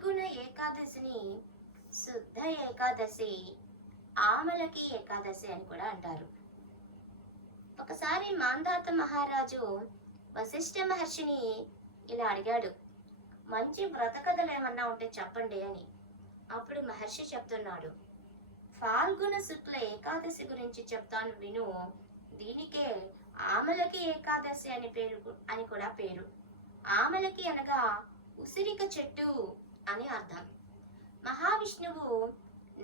ఫాల్గుణ ఏకాదశిని శుద్ధ ఏకాదశి, ఆమలకి ఏకాదశి అని కూడా అంటారు. ఒకసారి మాంధాత మహారాజు వశిష్ఠ మహర్షిని ఇలా అడిగాడు, మంచి వ్రత కథలు ఏమన్నా ఉంటే చెప్పండి అని. అప్పుడు మహర్షి చెప్తున్నాడు, ఫాల్గుణ శుక్ల ఏకాదశి గురించి చెప్తాను విను. దీనికే ఆమలకి ఏకాదశి అని కూడా పేరు. ఆమలకి అనగా ఉసిరిక చెట్టు అని అర్థం. మహావిష్ణువు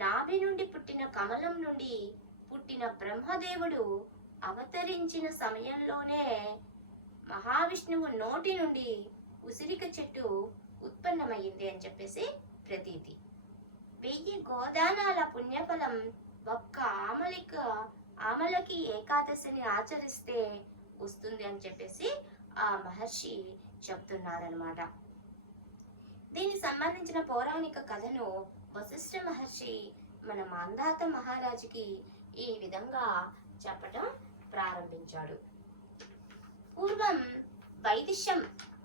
నాభి నుండి పుట్టిన కమలం నుండి పుట్టిన బ్రహ్మదేవుడు అవతరించిన సమయంలోనే మహావిష్ణువు నోటి నుండి ఉసిరిక చెట్టు ఉత్పన్నమైంది అని చెప్పేసి ప్రతీతి. 1000 గోదానాల పుణ్యఫలం ఒక్క ఆమలకి ఏకాదశిని ఆచరిస్తే వస్తుంది అని చెప్పేసి ఆ మహర్షి చెప్తున్నారనమాట. దీనికి సంబంధించిన పౌరాణిక కథను వశిష్ఠ మహర్షి మన మాంధాత మహారాజుకి ఈ విధంగా చెప్పటం ప్రారంభించాడు. పూర్వం వైదిష్యం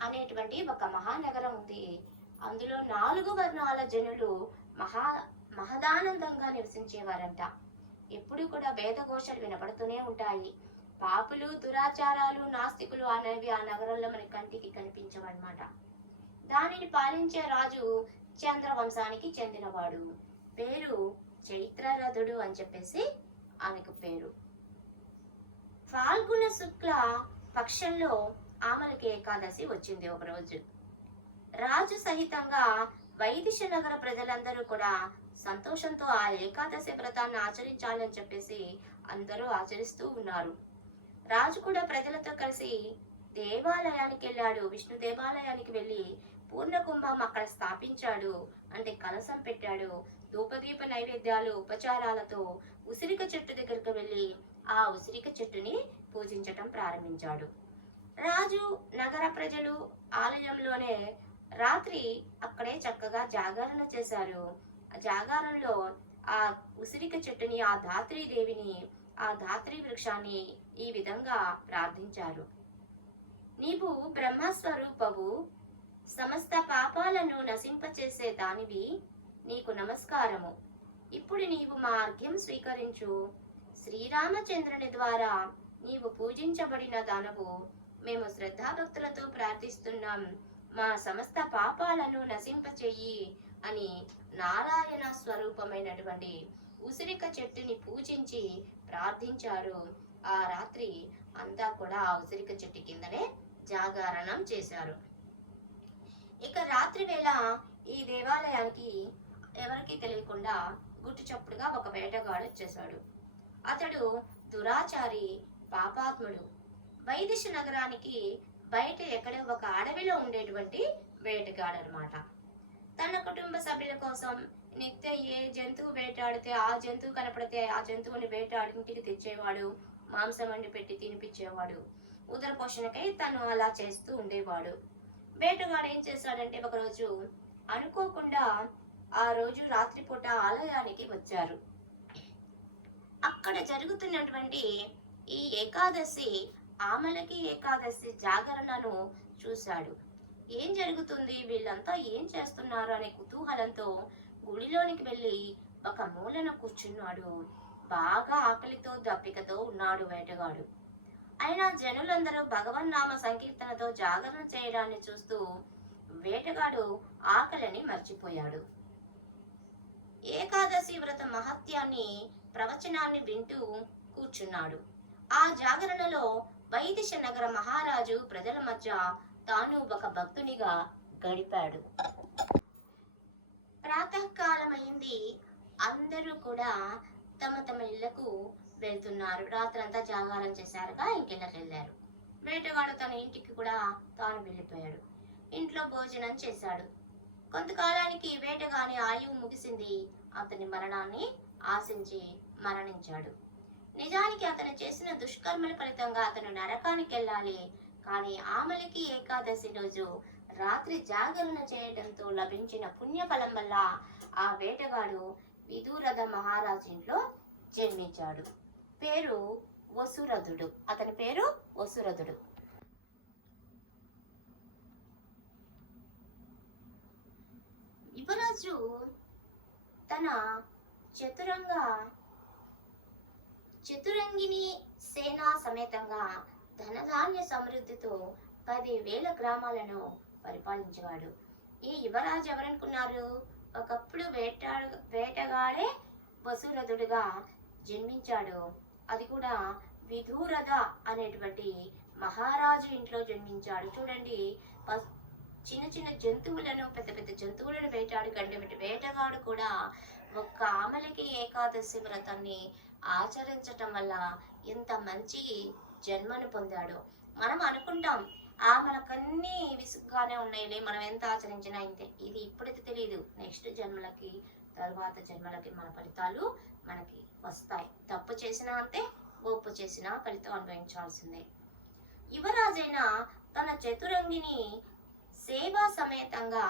అనేటువంటి ఒక మహానగరం ఉంది. అందులో 4 వర్ణాల జనులు మహదానందంగా నివసించేవారంట. ఎప్పుడు కూడా వేదఘోషలు వినపడుతూనే ఉంటాయి. పాపులు, దురాచారాలు, నాస్తికులు అనేవి ఆ నగరంలో మన కంటికి కనిపించవన్నమాట. దానిని పాలించే రాజు చంద్రవంశానికి చెందినవాడు. పేరు చైత్రరథుడు అని చెప్పేసి ఆమెకు పేరు. ఫాల్గుణ శుక్ల పక్షంలో ఆమలకి ఏకాదశి వచ్చింది ఒకరోజు. రాజు సహితంగా వైదిష నగర ప్రజలందరూ కూడా సంతోషంతో ఆ ఏకాదశి వ్రతాన్ని ఆచరించాలని చెప్పేసి అందరూ ఆచరిస్తూ ఉన్నారు. రాజు కూడా ప్రజలతో కలిసి దేవాలయానికి వెళ్ళాడు. విష్ణు దేవాలయానికి వెళ్ళి పూర్ణకుంభం అక్కడ స్థాపించాడు. అంటే కలశం పెట్టాడు. ధూపదీప నైవేద్యాలు, ఉపచారాలతో ఉసిరిక చెట్టు దగ్గరకు వెళ్ళి ఆ ఉసిరిక చెట్టుని పూజించటం ప్రారంభించాడు. రాజు, నగర ప్రజలు ఆలయంలోనే రాత్రి అక్కడే చక్కగా జాగరణ చేశారు. ఆ జాగారంలో ఆ ఉసిరిక చెట్టుని, ఆ ధాత్రీదేవిని, ఆ ధాత్రి వృక్షాన్ని ఈ విధంగా ప్రార్థించారు. నీవు బ్రహ్మస్వరూపవు, సమస్త పాపాలను నశింపచేసే దానివి, నీకు నమస్కారము. ఇప్పుడు నీవు మా అర్ఘ్యం స్వీకరించు. శ్రీరామచంద్రుని ద్వారా నీవు పూజించబడిన దానవు. మేము శ్రద్ధాభక్తులతో ప్రార్థిస్తున్నాం. మా సమస్త పాపాలను నశింపచేయి అని నారాయణ స్వరూపమైనటువంటి ఉసిరిక చెట్టుని పూజించి ప్రార్థించారు. ఆ రాత్రి అంతా కూడా ఆ ఉసిరిక చెట్టు కిందనే జాగరణం చేశారు. ఇక రాత్రి వేళ ఈ దేవాలయానికి ఎవరికీ తెలియకుండా గుట్టు చప్పుడుగా ఒక వేటగాడు వచ్చేశాడు. అతడు దురాచారి, పాపాత్ముడు. వైదిష నగరానికి బయట ఎక్కడో ఒక అడవిలో ఉండేటువంటి వేటగాడు అనమాట. తన కుటుంబ సభ్యుల కోసం నిత్య ఏ జంతువు వేటాడితే ఆ జంతువు కనపడితే ఆ జంతువుని వేటాడి ఇంటికి తెచ్చేవాడు. మాంసం వండి పెట్టి తినిపించేవాడు. ఉదర పోషణకై తను అలా చేస్తూ ఉండేవాడు. వేటగాడు ఏం చేశాడంటే ఒకరోజు అనుకోకుండా ఆ రోజు రాత్రిపూట ఆలయానికి వచ్చారు. అక్కడ జరుగుతున్నటువంటి ఈ ఏకాదశి, ఆమలకి ఏకాదశి జాగరణను చూశాడు. ఏం జరుగుతుంది, వీళ్ళంతా ఏం చేస్తున్నారు అనే కుతూహలంతో గుడిలోనికి వెళ్ళి ఒక మూలన కూర్చున్నాడు. బాగా ఆకలితో దప్పికతో ఉన్నాడు వేటగాడు. అయినా జనులందరూ భగవన్నామ సంకీర్తనతో జాగరణ చేయడాన్ని చూస్తూ వేటగాడు ఆకలిని మర్చిపోయాడు. ఏకాదశి వ్రత మహత్యాన్ని, ప్రవచనాన్ని వింటూ కూర్చున్నాడు. ఆ జాగరణలో వైదిష నగర మహారాజు ప్రజల మధ్య తాను ఒక భక్తునిగా గడిపాడు. ప్రాతకాలమైంది. అందరూ కూడా తమ తమ ఇళ్లకు వెళ్తున్నారు. రాత్రంతా జాగారం చేశారుగా ఇంకెళ్ళకి వెళ్ళారు. వేటగాడు తన ఇంటికి కూడా తాను వెళ్ళిపోయాడు. ఇంట్లో భోజనం చేశాడు. కొంతకాలానికి వేటగాని ఆయువు ముగిసింది. అతని మరణాన్ని ఆశించి మరణించాడు. నిజానికి అతను చేసిన దుష్కర్మల ఫలితంగా అతను నరకానికి వెళ్ళాలి. కానీ ఆమలకి ఏకాదశి రోజు రాత్రి జాగరణ చేయడంతో లభించిన పుణ్యఫలం వల్ల ఆ వేటగాడు విదురథ మహారాజు ఇంట్లో జన్మించాడు. పేరు వసురథుడు. అతని పేరు వసురథుడు. రాజు తన చతురంగ చతురంగిని సేనా సమేతంగా ధనధాన్య సమృద్ధితో 10,000 గ్రామాలను పరిపాలించేవాడు. ఈ యువరాజు ఎవరనుకున్నారు? ఒకప్పుడు వేటగాడే వసురథుడిగా జన్మించాడు. అది కూడా విధూరథ అనేటువంటి మహారాజు ఇంట్లో జన్మించాడు. చూడండి, చిన్న చిన్న జంతువులను, పెద్ద పెద్ద జంతువులను వేటాడు వేటగాడు కూడా ఒక్క ఆమలకి ఏకాదశి వ్రతాన్ని ఆచరించటం వల్ల ఎంత మంచి జన్మను పొందాడు. మనం అనుకుంటాం మనకన్నీ విసుగ్గానే ఉన్నాయిలే, మనం ఎంత ఆచరించినా ఇంతే. ఇది ఇప్పుడైతే తెలియదు, నెక్స్ట్ జన్మలకి, తరువాత జన్మలకి మన ఫలితాలు మనకి వస్తాయి. తప్పు చేసినా అంతే, ఒప్పు చేసినా ఫలితం అనుభవించాల్సిందే. యువరాజైన తన చతురంగిని సేవా సమేతంగా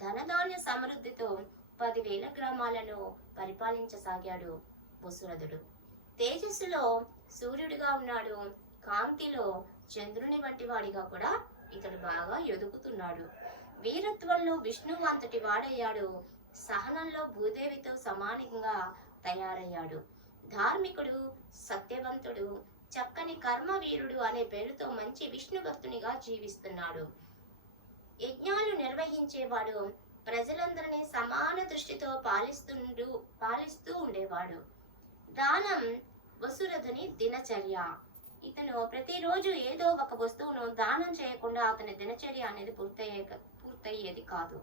ధనధాన్య సమృద్ధితో 10,000 గ్రామాలను పరిపాలించసాగాడు వసురథుడు. తేజస్సులో సూర్యుడిగా ఉన్నాడు, కాంతిలో చంద్రుని వంటి వాడిగా కూడా ఇతడు బాగా ఎదుగుతున్నాడు. వీరత్వంలో విష్ణువు అంతటి వాడయ్యాడు. సహనంలో భూదేవితో సమానంగా తయారయ్యాడు. ధార్మికుడు, సత్యవంతుడు, చక్కని కర్మవీరుడు అనే పేరుతో మంచి విష్ణు భక్తునిగా జీవిస్తున్నాడు. యజ్ఞాలు నిర్వహించేవాడు. ప్రజలందరినీ సమాన దృష్టితో పాలిస్తూ ఉండేవాడు. దానం వసురథుని దినచర్య. ఇతను ప్రతిరోజు ఏదో ఒక వస్తువును దానం చేయకుండా అతని దినచర్య అనేది పూర్తయ్యేది కాదు.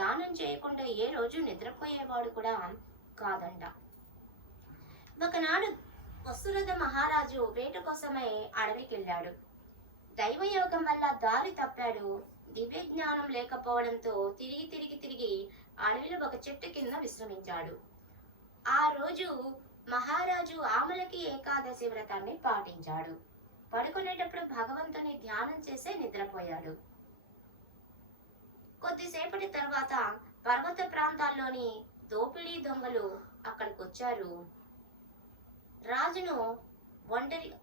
దానం చేయకుండా ఏ రోజు నిద్రపోయేవాడు కూడా కాదంట. ఒకనాడు వసురథ మహారాజు వేట కోసమై అడవికి వెళ్ళాడు. దైవయోగం వల్ల దారి తప్పాడు. దివ్య జ్ఞానం లేకపోవడంతో తిరిగి అడవిలో ఒక చెట్టు కింద విశ్రమించాడు. ఆ రోజు మహారాజు ఆమలకి ఏకాదశి వ్రతాన్ని పాటించాడు. పడుకునేటప్పుడు భగవంతుని ధ్యానం చేసే నిద్రపోయాడు. కొద్దిసేపటి తర్వాత పర్వత ప్రాంతాల్లోని దోపిడీ దొంగలు అక్కడికి వచ్చారు. రాజును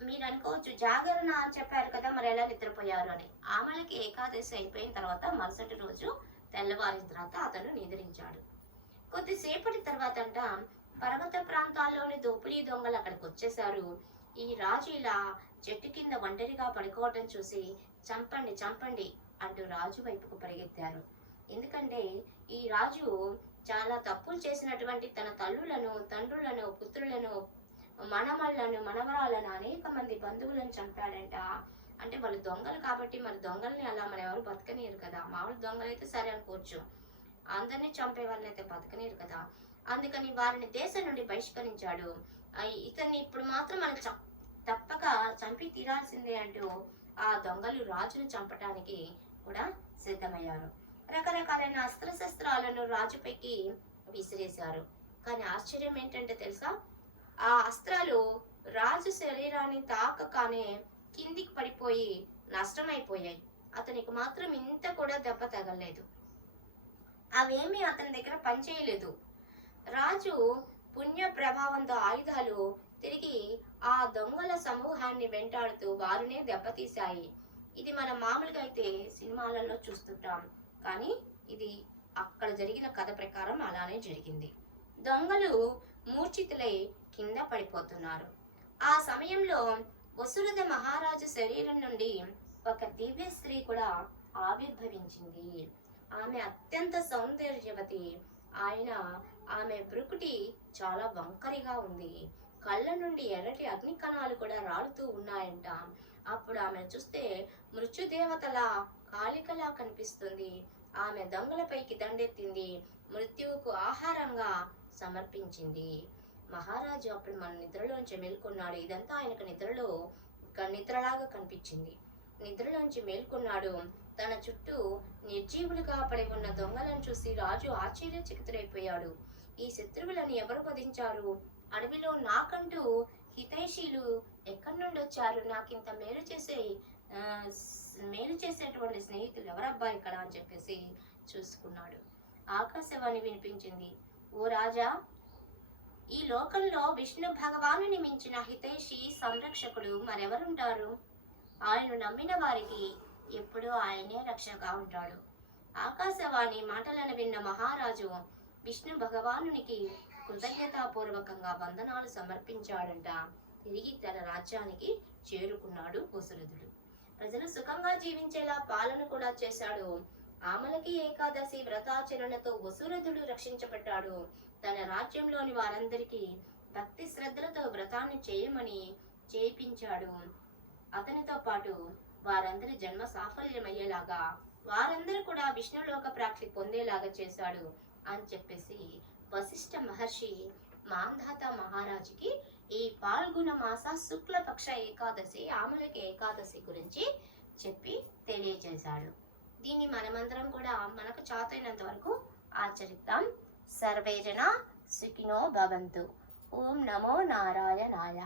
మీరు అనుకోవచ్చు, జాగరణ చెప్పారు కదా, మరి ఎలా నిద్రపోయారు అని. ఆమలకి ఏకాదశి అయిపోయిన తర్వాత మరుసటి రోజు తెల్లవారిన తర్వాత అతను నిద్రించాడు. కొద్దిసేపటి తర్వాత అంట పర్వత ప్రాంతాల్లోని దోపిడీ దొంగలు అక్కడికి వచ్చేసారు. ఈ రాజు ఇలా చెట్టు కింద ఒంటరిగా పడుకోవటం చూసి చంపండి అంటూ రాజు వైపుకు పరిగెత్తారు. ఎందుకంటే ఈ రాజు చాలా తప్పులు చేసినటువంటి తన తల్లులను, తండ్రులను, పుత్రులను, మనవరాలను, అనేక మంది బంధువులను చంపాడంట. అంటే వాళ్ళు దొంగలు కాబట్టి మరి దొంగల్ని అలా మన ఎవరు బతకనీరు కదా. మామూలు దొంగలైతే సరే అనుకోవచ్చు, అందరినీ చంపే వాళ్ళైతే బతకనీరు కదా. అందుకని వారిని దేశం నుండి బహిష్కరించాడు. ఇతన్ని ఇప్పుడు మాత్రం మనం తప్పక చంపి తీరాల్సిందే అంటూ ఆ దొంగలు రాజును చంపటానికి కూడా సిద్ధమయ్యారు. రకరకాలైన అస్త్రశస్త్రాలను రాజుపైకి విసిరేశారు. కానీ ఆశ్చర్యం ఏంటంటే తెలుసా, ఆ అస్త్రాలు రాజు శరీరాన్ని తాకగానే కిందికి పడిపోయి నష్టమైపోయాయి. అతనికి మాత్రం ఇంత కూడా దెబ్బ తగలేదు. అవేమీ అతని దగ్గర పనిచేయలేదు. రాజు పుణ్య ప్రభావంతో ఆయుధాలు తిరిగి ఆ దొంగల సమూహాన్ని వెంటాడుతూ వారినే దెబ్బతీశాయి. ఇది మనం మామూలుగా అయితే సినిమాలలో చూస్తుంటాం, కానీ ఇది అక్కడ జరిగిన కథ ప్రకారం అలానే జరిగింది. దొంగలు మూర్ఛితులై కింద పడిపోతున్నారు. ఆ సమయంలో వసురథ మహారాజు శరీరం నుండి ఒక దివ్య స్త్రీ కూడా ఆవిర్భవించింది. ఆమె అత్యంత సౌందర్యవతి. ఆమె బ్రుకుటి చాలా వంకరిగా ఉంది. కళ్ళ నుండి ఎర్రటి అగ్ని కణాలు కూడా రాలుతూ ఉన్నాయంట. అప్పుడు ఆమెను చూస్తే మృత్యుదేవతల కాళికలా కనిపిస్తుంది. ఆమె దొంగలపైకి దండెత్తింది, మృత్యువుకు ఆహారంగా సమర్పించింది. మహారాజు అప్పుడు మన నిద్రలోంచి మేల్కొన్నాడు. ఇదంతా ఆయనకు నిద్రలాగా కనిపించింది. నిద్రలోంచి మేల్కొన్నాడు. తన చుట్టూ నిర్జీవులుగా పడి ఉన్న దొంగలను చూసి రాజు ఆశ్చర్యచకితుడైపోయాడు. ఈ శత్రువులను ఎవరు వధించారు? అడవిలో నాకంటూ హితైషీలు ఎక్కడి నుండి వచ్చారు? నాకింత మేలు చేసేటువంటి స్నేహితులు ఎవరబ్బా ఇక్కడ అని చెప్పేసి చూసుకున్నాడు. ఆకాశవాణి వినిపించింది. ఓ రాజా, ఈ లోకంలో విష్ణు భగవానుని మించిన హితైషి సంరక్షకుడు మరెవరుంటారు? ఆయన నమ్మిన వారికి ఎప్పుడూ ఆయనే రక్షగా ఉంటాడు. ఆకాశవాణి మాటలను విన్న మహారాజు విష్ణు భగవానునికి కృతజ్ఞతాపూర్వకంగా వందనాలు సమర్పించాడంట. తిరిగి తన రాజ్యానికి చేరుకున్నాడు వసురుధుడు. ప్రజలు సుఖంగా జీవించేలా పాలన కూడా చేశాడు. ఆమలకి ఏకాదశి వ్రతాచరణతో వసురుధుడు రక్షించబడ్డాడు. తన రాజ్యంలోని వారందరికీ భక్తి శ్రద్ధలతో వ్రతాన్ని చేయమని చేయించాడు. అతనితో పాటు వారందరి జన్మ సాఫల్యమయ్యేలాగా, వారందరూ కూడా విష్ణులోక ప్రాప్తి పొందేలాగా చేశాడు అని చెప్పేసి వశిష్ఠ మహర్షి మాంధాత మహారాజుకి ఈ పాల్గొన మాస శుక్లపక్ష ఏకాదశి ఆమలకి ఏకాదశి గురించి చెప్పి తెలియజేశాడు. దీన్ని మనమందరం కూడా మనకు చాతైనంత వరకు ఆచరిద్దాం. సర్వేజన సుఖినో భవంతు. ఓం నమో నారాయణాయ.